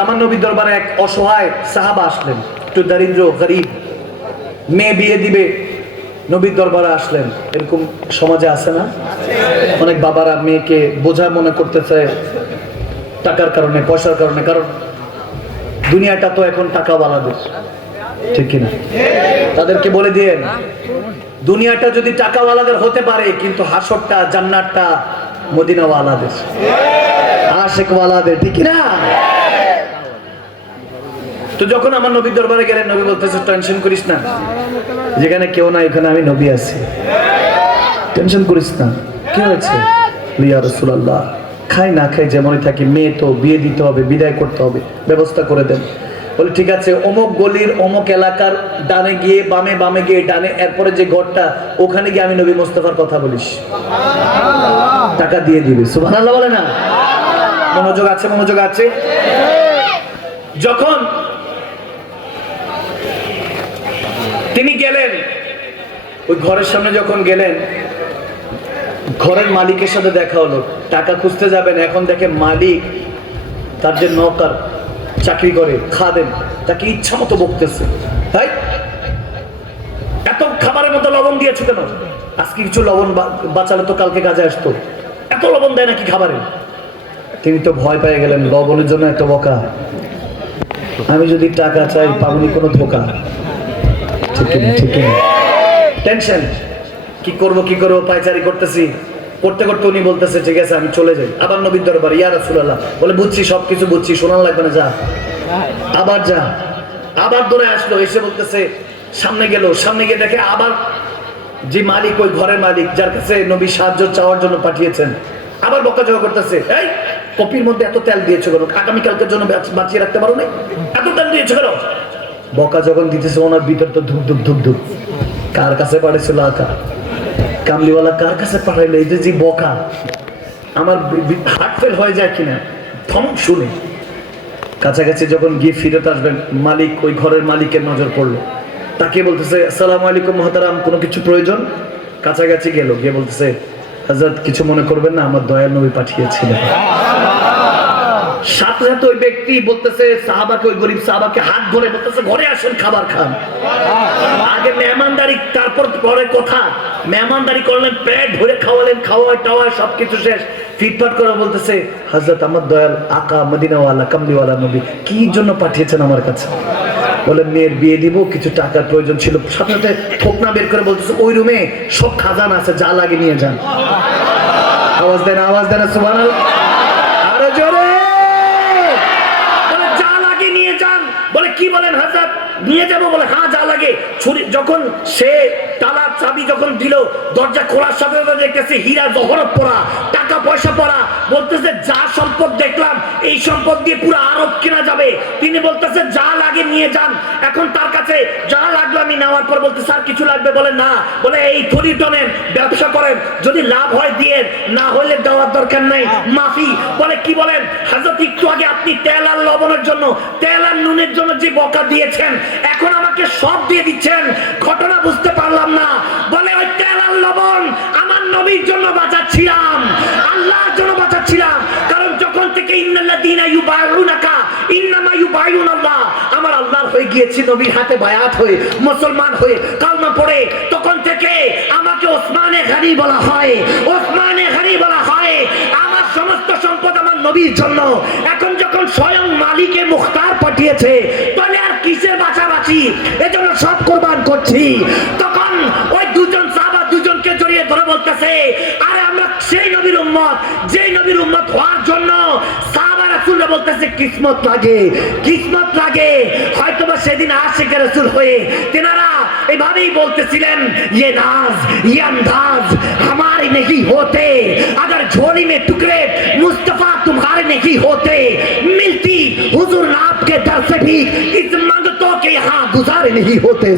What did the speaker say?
আমার নবীর দরবারে এক অসহায় সাহাবা আসলেন, একটু দরিদ্র গরিব, মেয়ে বিয়ে দিবে, নবীর দরবারে আসলেন। এরকম সমাজে আছে না? অনেক বাবারা মেয়েকে বোঝা মনে করতেছে টাকার কারণে, পয়সার কারণে। কারণ দুনিয়াটা তো এখন টাকাওয়ালাদের, ঠিক কিনা? তাদেরকে বলে দিয়েন দুনিয়াটা যদি টাকাওয়ালাদের হতে পারে, কিন্তু হাসরটা, জান্নাতটা মদিনাওয়ালাদের, আশিকওয়ালাদের, ঠিক কিনা? তো যখন আমার নবীর দরবারে গেলেন, নবী বলতেছে টেনশন করিস না, যেখানে কেউ না এখানে আমি নবী আছি, টেনশন করিস না। কি হয়েছে? ইয়া রাসূলুল্লাহ, খাই না খাই যেমনই থাকি, মেয়ে তো বিয়ে দিতে হবে, বিদায় করতে হবে, ব্যবস্থা করে দেন। বলে ঠিক আছে, অমুক গলির অমুক এলাকার ডানে গিয়ে বামে, বামে গিয়ে ডানে, এরপরে যে ঘরটা ওখানে গিয়ে আমি নবী মুস্তাফার কথা বলিস, টাকা দিয়ে দিবে। সুবহানাল্লাহ বলে না? মনোযোগ আছে, মনোযোগ আছে। যখন তিনি গেলেন, ওই ঘরের সামনে যখন গেলেন, ঘরের মালিকের সাথে দেখা হলো। টাকা খুঁজতে যাবেন, এখন দেখে মালিক তার যে নৌকার চাকরি করে, খাদেম, তাকে ইচ্ছা মতো বকতেছে। তাই এত খাবারের মতো লবণ দিয়েছো কেন? আজকে কিছু লবণ বাঁচালে তো কালকে কাজে আসতো, এত লবণ দেয় নাকি খাবারে? তিনি তো ভয় পেয়ে গেলেন, লবণের জন্য এত বকা, আমি যদি টাকা চাই পাবনি কোনো ধোকা, ঠিক না? ঠিক না? টেনশন, কি করব কি করব, পায়চারি করতেছি, করতে করতে উনি বলতেছে ঠিক আছে আমি চলে যাই। আবার নবীর দরবারে, ইয়া রাসূলুল্লাহ, বলে বুঝছি, সবকিছু বুঝছি, শোনান লাগবে না, যা, আবার যা। আবার দৌড়ে আসলো, এসে বলতেছে, সামনে গেল, সামনে গিয়ে দেখে আবার যে মালিক, ওই ঘরের মালিক, যার কাছে নবী সাহায্য চাওয়ার জন্য পাঠিয়েছেন, আবার বকাঝকা করতেছে। এই কপির মধ্যে এত তেল দিয়েছো কেন? আগামীকালকের জন্য বাঁচিয়ে রাখতে পারো না? এত তেল দিয়েছো কেন? বকা যখন দিতেছে, ওনার ভিতর তো ধুক ধুক ধুক ধুক। কার কাছে পাঠাইছিল আকা? কামলিওয়ালা কার কাছে পাঠাইলো? এই যে বকা, আমার হার্ট ফেল হয়ে যায় কিনা ধমক শুনে। কাছাকাছি যখন গিয়ে ফিরত আসবেন, মালিক, ওই ঘরের মালিকের নজর পড়লো, তাকে বলতেছে আসসালামু আলাইকুম মুহতারাম, কোনো কিছু প্রয়োজন? কাছাকাছি গেল, গিয়ে বলতেছে হযরত কিছু মনে করবেন না, আমার দয়াল নবী পাঠিয়েছিলেন। সাথে সাথে ওই ব্যক্তি বলতেছে সাহাবাকে, ওই গরিব সাহাবাকে হাত ধরে বলতেছে ঘরে আসেন, খাবার খান। আগে মেহমানদারি, তারপর পরে কথা। মেহমানদারি করলেন, পেট ভরে খাওয়ালেন, খাওয়া টাওয়া সবকিছু শেষ, ফিটফাট করে বলতেছে হযরত আমার দয়াল আকা মদিনাওয়ালা কামলিওয়ালা নবী কি জন্য পাঠিয়েছেন আমার কাছে? বলে মেয়ের বিয়ে দিব, কিছু টাকার প্রয়োজন ছিল। সাথে সাথে থোকনা বের করে বলতেছে ওই রুমে সব খাজানা আছে, যা লাগে নিয়ে যান। আওয়াজ দেন, আওয়াজ দেন, সুবহানাল্লাহ, আরো জোরে। বলে যা লাগে নিয়ে যান। বলে কি বলেন হযরত, নিয়ে যাবো? বলে হ্যাঁ যা লাগে। ছুরি যখন সে তালা চাবি যখন দিল, দরজা খোলার সাথে সাথে দেখতেছে হীরা জহরত পড়া, টাকা পয়সা পড়া। বলতেছে যা সম্পদ দেখলাম, এই সম্পদ দিয়ে পুরো আরব কেনা যাবে। তিনি বলতেছে যা লাগে নিয়ে যান। এখন তার কাছে যা লাগলো আমি নেওয়ার পর বলতে স্যার কিছু লাগবে? বলে না। বলে এই থরিটা নেন, ব্যবসা করেন, যদি লাভ হয় দিয়ে, না হলে দেওয়ার দরকার নাই, মাফি। বলে কি বলেন হযরত, একটু আগে আপনি তেল আর লবণের জন্য, তেল আর নুনের জন্য যে বকা দিয়েছেন, এখন আমাকে সব দিয়ে দিচ্ছেন, ঘটনা বুঝতে পারলাম না। বলে ওই তেল আর লবণ আমার নবীর জন্য বাঁচাচ্ছিলাম, আল্লাহর জন্য বাঁচাচ্ছিলাম। কারণ যখন থেকে ইন্নাল্লাযীনা ইউবাইউনাকা ইন্নামা ইউবাইউনাল্লাহ, আমার আল্লাহর হয়ে গিয়েছি, নবীর হাতে বায়াত হয়ে, মুসলমান হয়ে, কালমা পড়ে, তখন থেকে আমাকে ওসমানে গনি বলা হয়, ওসমানে গনি বলা হয়। আমার সমস্ত সম্পদ আমার নবীর জন্য। এখন যখন স্বয়ং মালিকে মুখতার পাঠিয়েছে, তাহলে আর কিসের বাঁচাবাঁচি? এজন্য সব কোরবান করছি। তখন ওই দুজন সাহাবা দুজনকে জড়িয়ে ধরে বলতেছে আরে আমরা সেই নবীর উম্মত, যেই নবীর উম্মত হওয়ার জন্য সাহাবা রাসূলরা বলতেছে কিসমত লাগে, কিসমত লাগে। হয়তোবা সেদিন আশিকে রাসূল হয়ে তেনারা এভাবেই বলতেছিলেন ये नाज ये अंदाज हमारे नहीं होते, अगर झोली में टुकड़े मुस्तफा तुम्हारे नहीं होते, मिलती हुजूर आपके दर से भी इस मंगतों के यहाँ गुजारे नहीं होते।